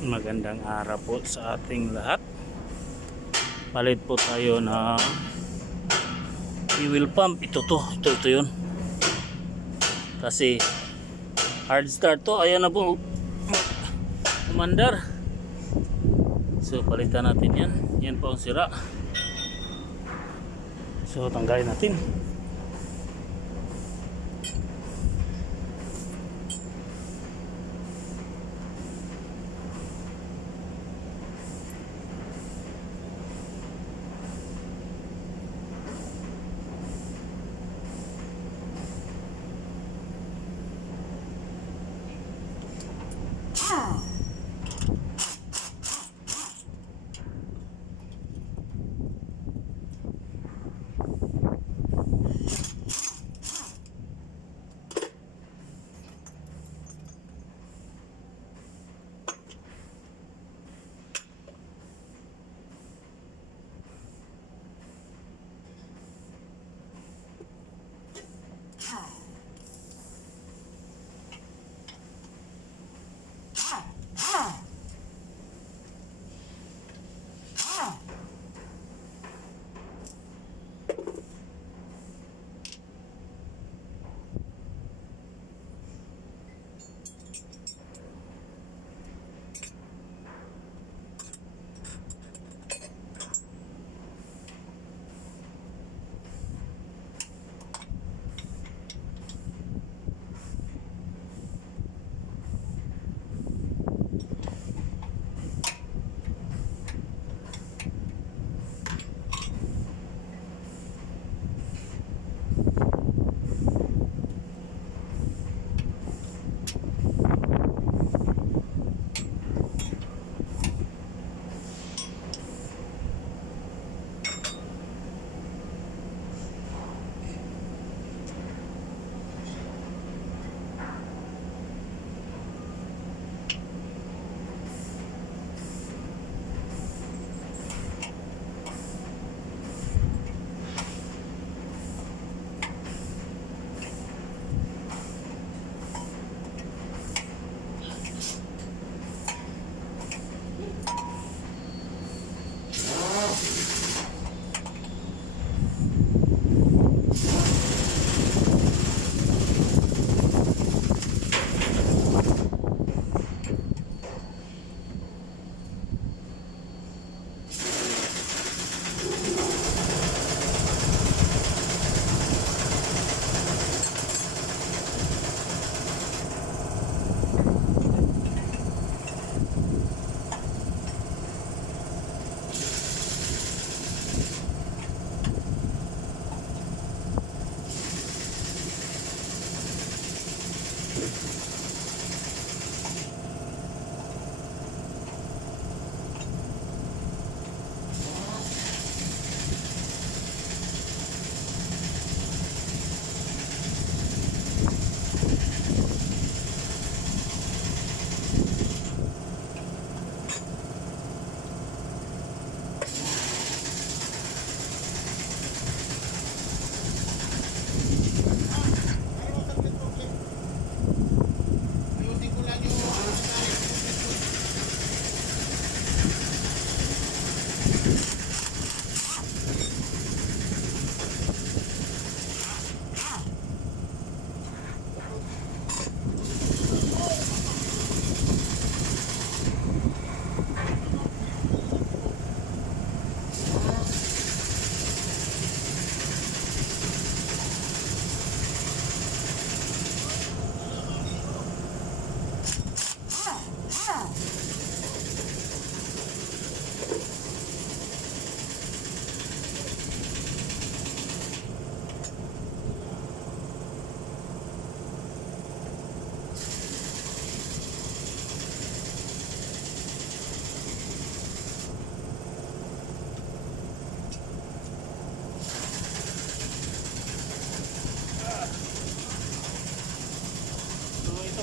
Magandang araw po sa ating lahat. Palit po tayo ng fuel pump. Ito yun. Kasi hard start to. Ayan na po umandar. So palitan natin yan. Yan po ang sira. So tanggalin natin.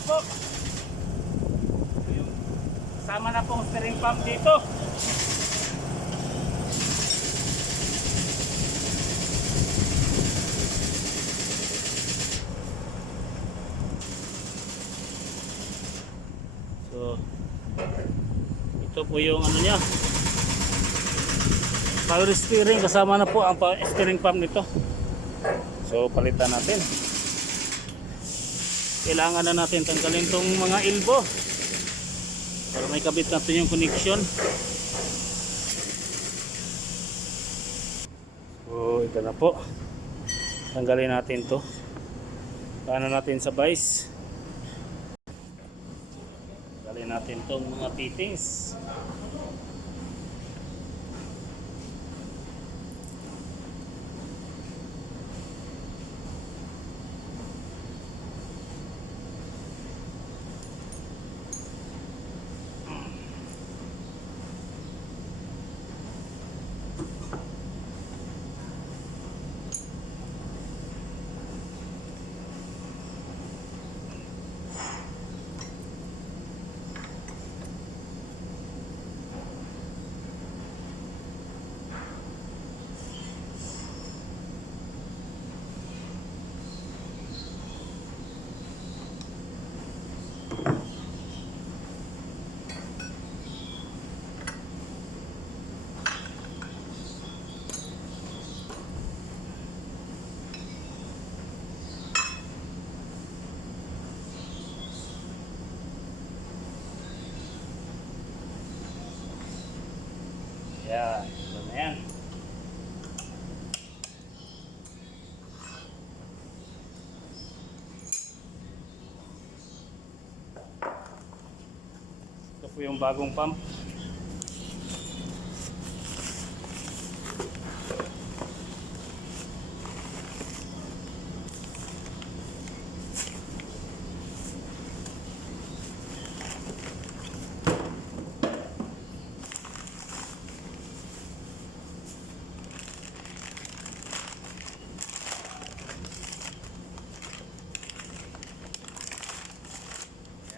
Po. Yung sama na pong steering pump dito. So Ito po yung ano niya. Power steering, kasama na po ang steering pump nito. So palitan natin. Kailangan na natin tanggalin tong mga elbow para may kabit natin yung connection. So ito na po. Tanggalin natin to. Paano natin sa vice? Tanggalin natin tong mga fittings. Yan, ito na yan. Ito po yung bagong pump.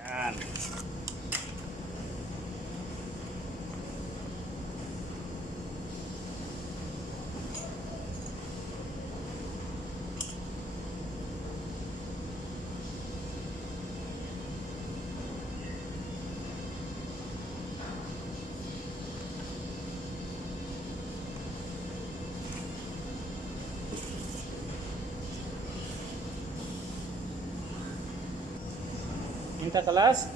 Yan. Minta kelas.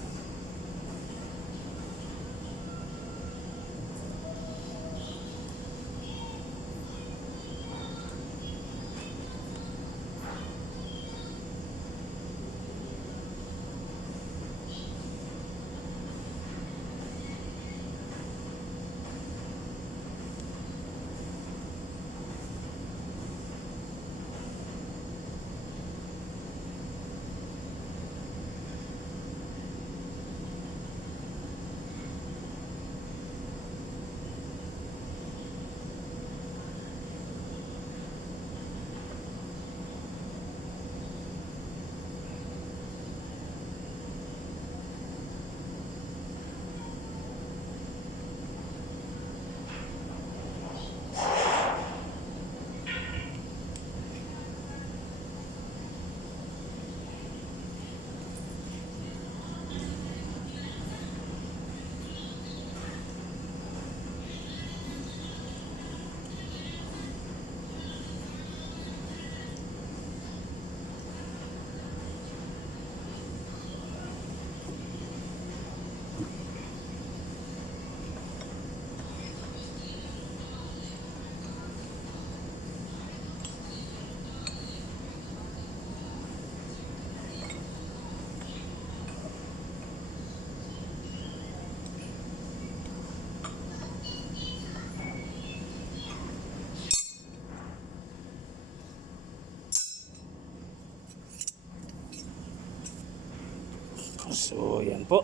So, yan po.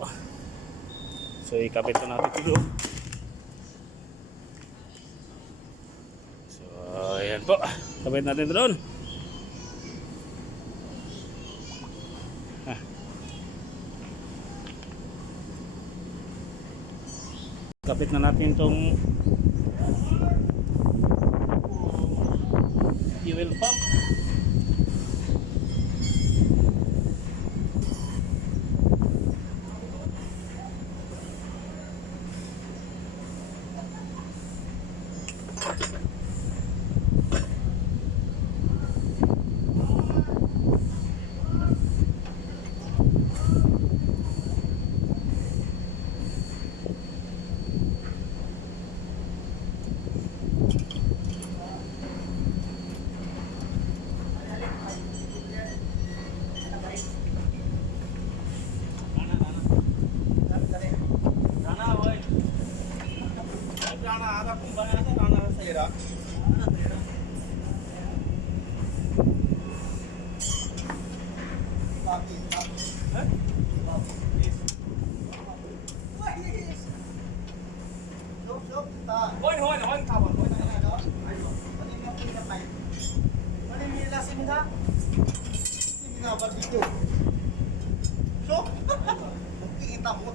So, ikapit na natin ito. So, yan po. Kapit natin ito doon. Kapit na natin itong fuel pump. kung banana na sa ira. Hoy, hoy, hoy, kawan. Hoy, na. Manin nga pinakay. Manin nila simina. Simina barbecue. So, kita mo.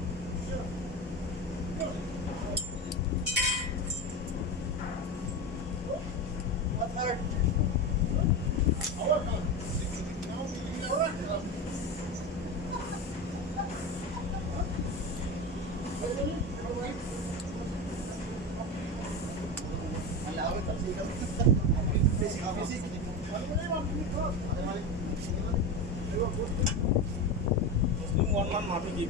What hard? Muslim one man माफी की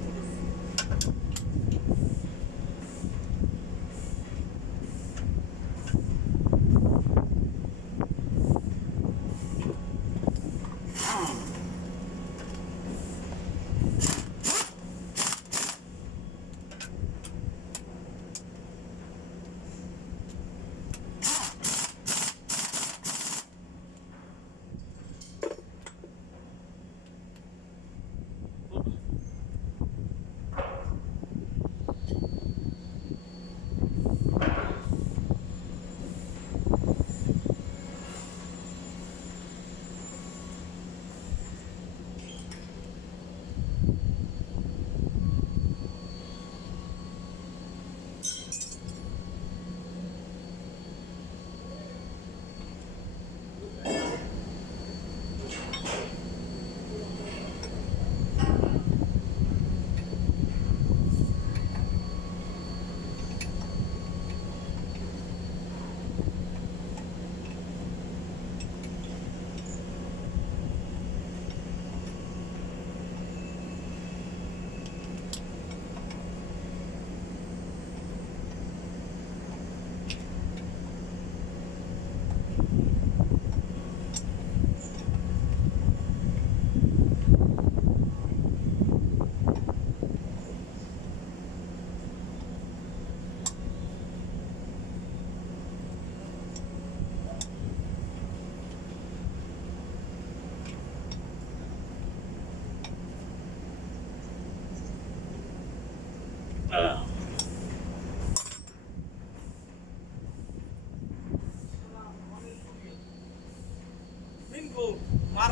Bingo, मार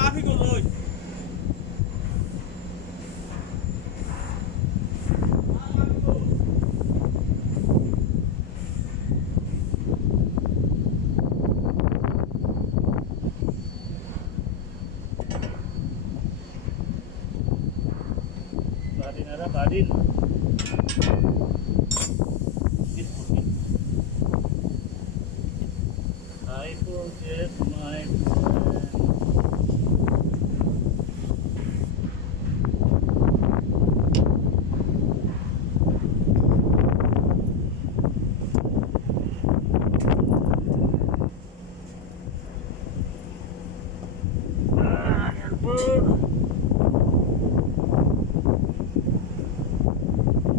माफी को रोज Badin ada badin. I forget my friend. Yan po.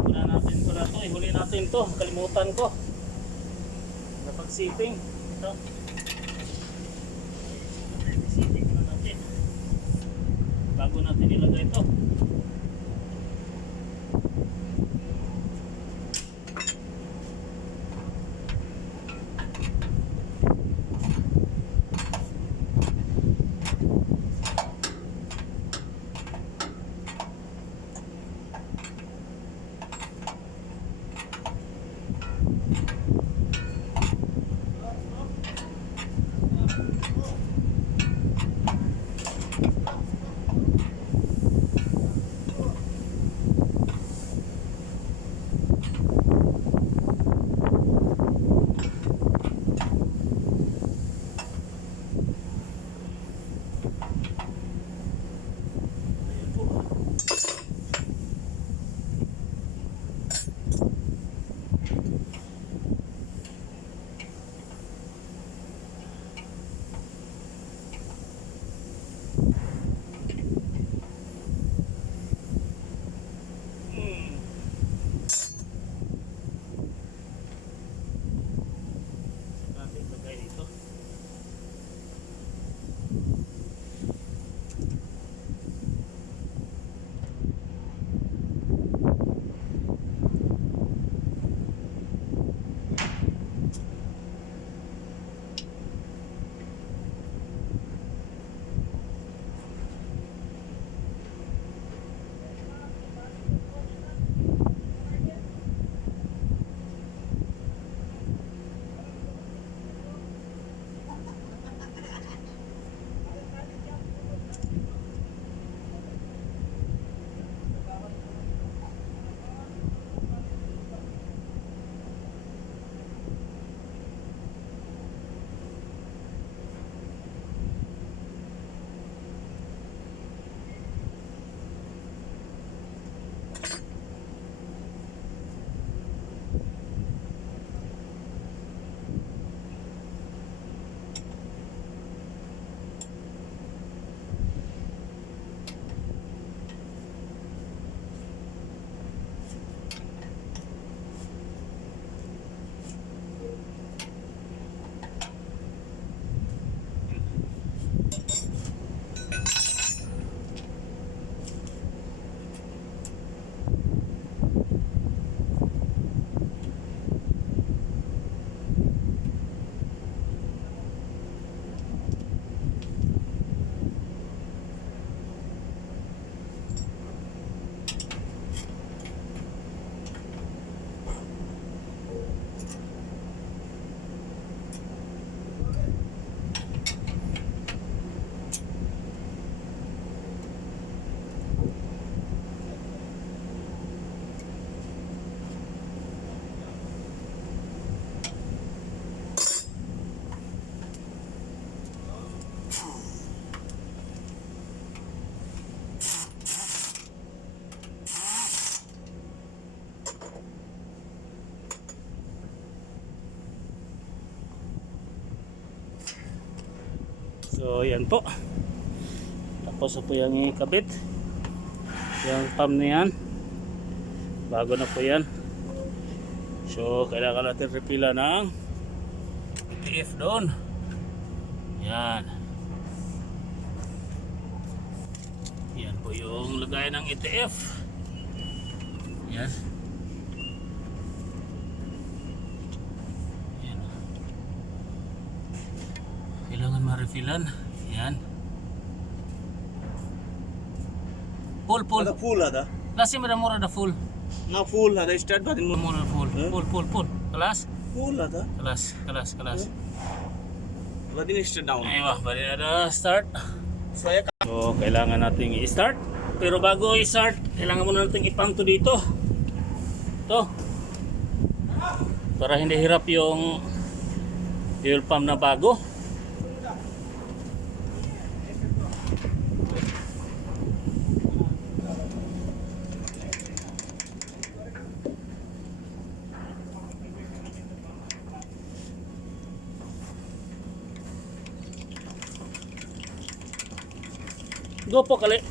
Huli natin pala ito. Ihuli natin ito. Kalimutan ko. Napag-sitting. Ito. Sitting na natin. Bago natin ilagay ito. So yan po. Tapos po yung ikabit. Yung pump na yan. Bago na po yan. So kailangan natin repila ng ETF doon. Yan. Yan po yung lagay ng ETF. Yan. Yan. Kailangan ma-refillan. Yan. Full. Ada full ada. Lasi mo na mura na full. Na full ada start ba din mo? Mura na full. Full. Kelas. Full ada. Kelas. Ba din start down. Aywa, bali na start. Saya So, kailangan nating i-start. Pero bago i-start, kailangan muna nating ipang to dito. To. Para hindi hirap yung fuel pump na bago. Go po kali.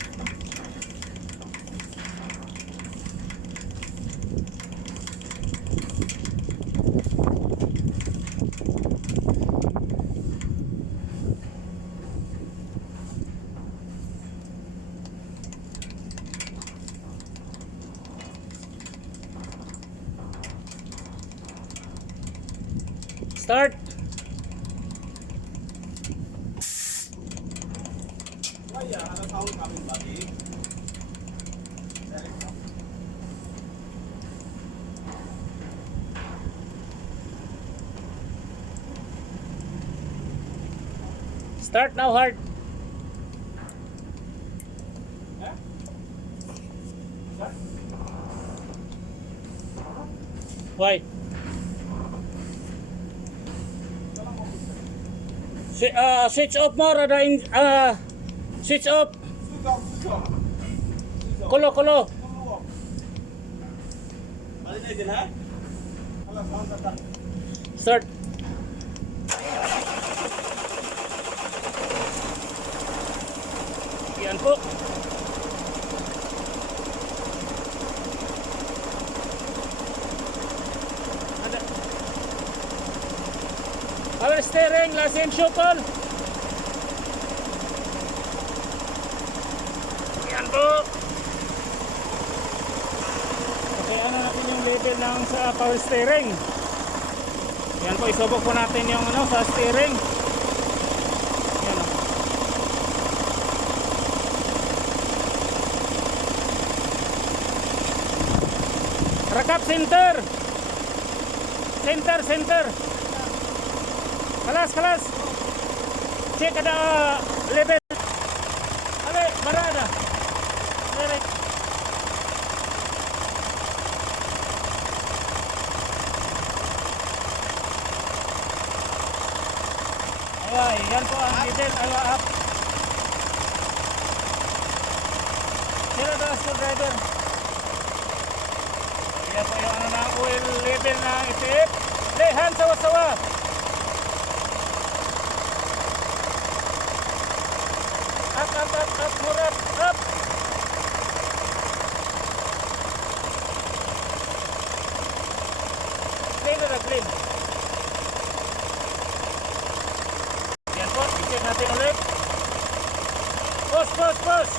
Start. Waya ada sound coming lagi. Start now hard. Why? Switch off mo rada in switch off. Kolo. Balik na din ha? Ala sound tata. Start. Yan po. Power steering, lasin shuttle. Yan po. Okay, ano natin yung level ng sa power steering. Yan po, isubok po natin yung ano sa steering. Yan o. Rakap center. Center. Kalas. Check ada level. Ale, barada. Direct. Ay, yan po ang detail. Aywa, up. Sino ito ang screwdriver? Yan po yung ano ng oil level ng ETF. Lehan, sawa-sawa. Up, more up. Clean. Yan po, i-check natin ulit. Pause.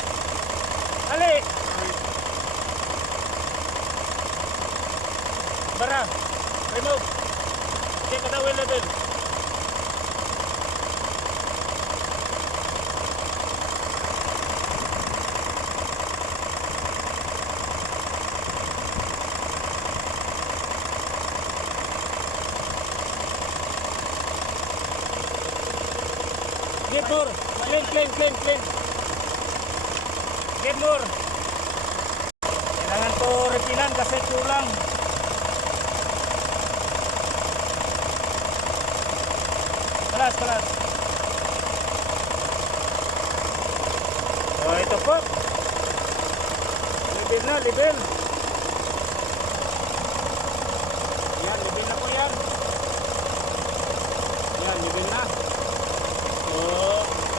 Ali. Bara, remove. Check the oil level. Get more. Clean. Get more. Kailangan to repilan kasi kulang. Kelas. So ito po. Level. Yan, level na po yan. Yan, level na. So,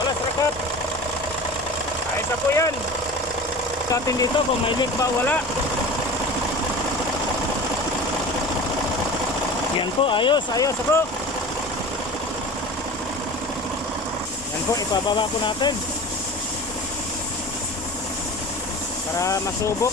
balas rakat. Ayos na po yan. Katin dito kung may leak ba wala. Yan po, ayos po. Yan po, ipababa po natin. Para masubok.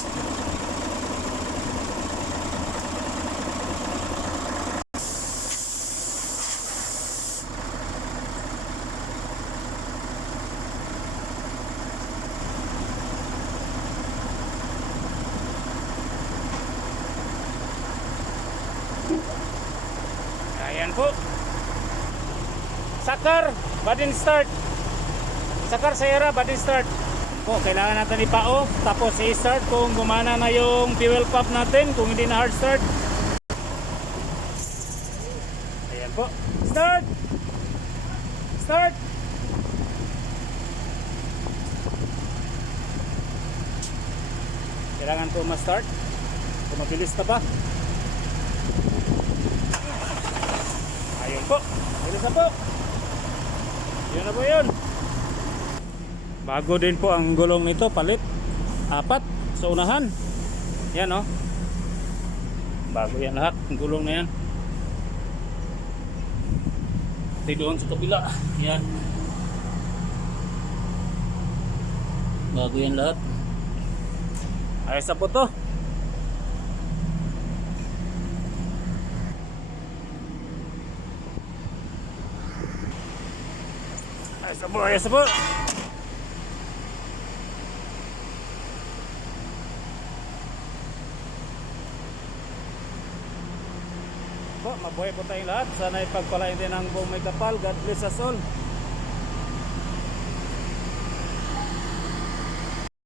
Ayan po. Sakar, badin start. Sakar sayara, badin start. Po, kailangan natin ipa-off tapos i-start kung gumana na yung fuel pump natin, kung hindi na hard start. Ayan po. Start. Start. Kailangan po ma-start. Kung mabilis na ba? Ayun po. Bilis na po. Yun na po yun. Bago din po ang gulong nito, palit. 4 sa unahan. Yan o. Bago yan lahat. Ang gulong na yan. Pati doon sa kabila. Yan. Bago yan lahat. Ayos na po to. Ayos na po, ayos na po. Po, mabuhay po tayong lahat. Sana ipagpalain din ang buong may kapal. God bless us all.